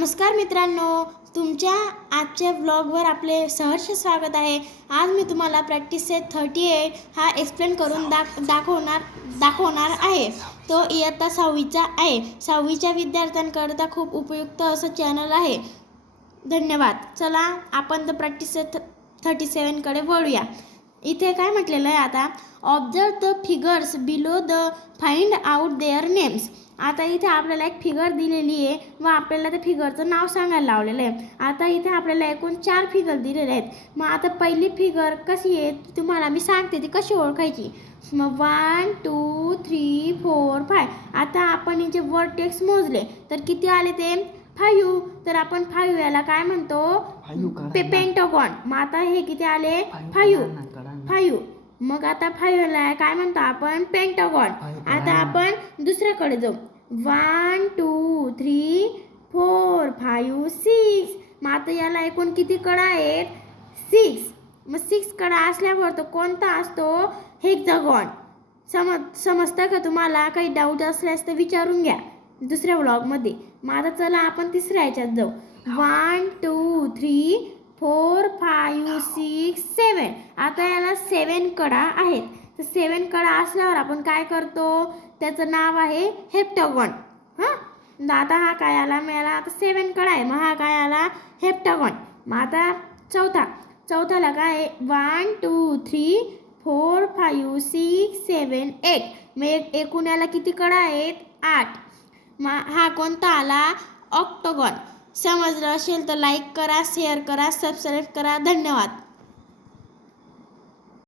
नमस्कार मित्रांनो, तुमच्या आजच्या व्लॉगवर आपले सहर्ष स्वागत आहे। आज मी तुम्हाला प्रॅक्टिस सेट 38 हा एक्सप्लेन करून दाखवणार आहे। तो इयत्ता 6वीचा आहे। 6वीच्या विद्यार्थ्यांकरता खूप उपयुक्त असं चॅनल आहे। धन्यवाद। चला आपण द प्रॅक्टिस सेट 37 कडे वळूया। इथे काय म्हटलेलं आहे आता, observe the figures below the find out their names. आता इथे आपल्याला एक फिगर दिलेली आहे व आपल्याला त्या फिगरचं नाव सांगायला लावलेलं आहे। आता इथे आपल्याला एकूण 4 फिगर दिलेले आहेत। मग आता पहिली फिगर कशी आहे तुम्हाला मी सांगते, ती कशी ओळखायची। मग 1 2 3 4 5। आता आपण इथे वर्टेक्स मोजले तर किती आले ते 5। तर आपण 5 याला काय म्हणतो, पेंटागॉन। मग आता हे किती आले 5। मग आता 5 ला काय म्हणतो आपण, पेंटागॉन। आता आपण दुसऱ्याकडे जाऊ। 1 2 3 4 5 6। मग आता याला एकूण किती कडा आहेत 6। मग 6 कडा असल्यावर तो कोणता असतो, हेक्सागॉन। समजतं का तुम्हाला? काही डाऊट असल्यास तर विचारून घ्या दुसऱ्या व्लॉगमध्ये। मग आता चला आपण तिसऱ्या ह्याच्यात जाऊ। 1 2 3 4 5 6 7। आता याला 7 कडा आहेत। तर 7 कडा असल्यावर आपण काय करतो, त्याचं नाव आहे हेप्टॅगॉन। आता हा काय आला, मिळाला आता 7 कडा आहे, मग हा काय आला हेप्टॅगॉन। मग आता चौथ्याला काय आहे 1 2 3 4 5 6 7 8। मग एकूण याला किती कडा आहेत 8। मग हा कोणता आला, ऑक्टोगॉन। समजलं असेल तर लाईक करा, शेअर करा, सबस्क्राईब करा। धन्यवाद।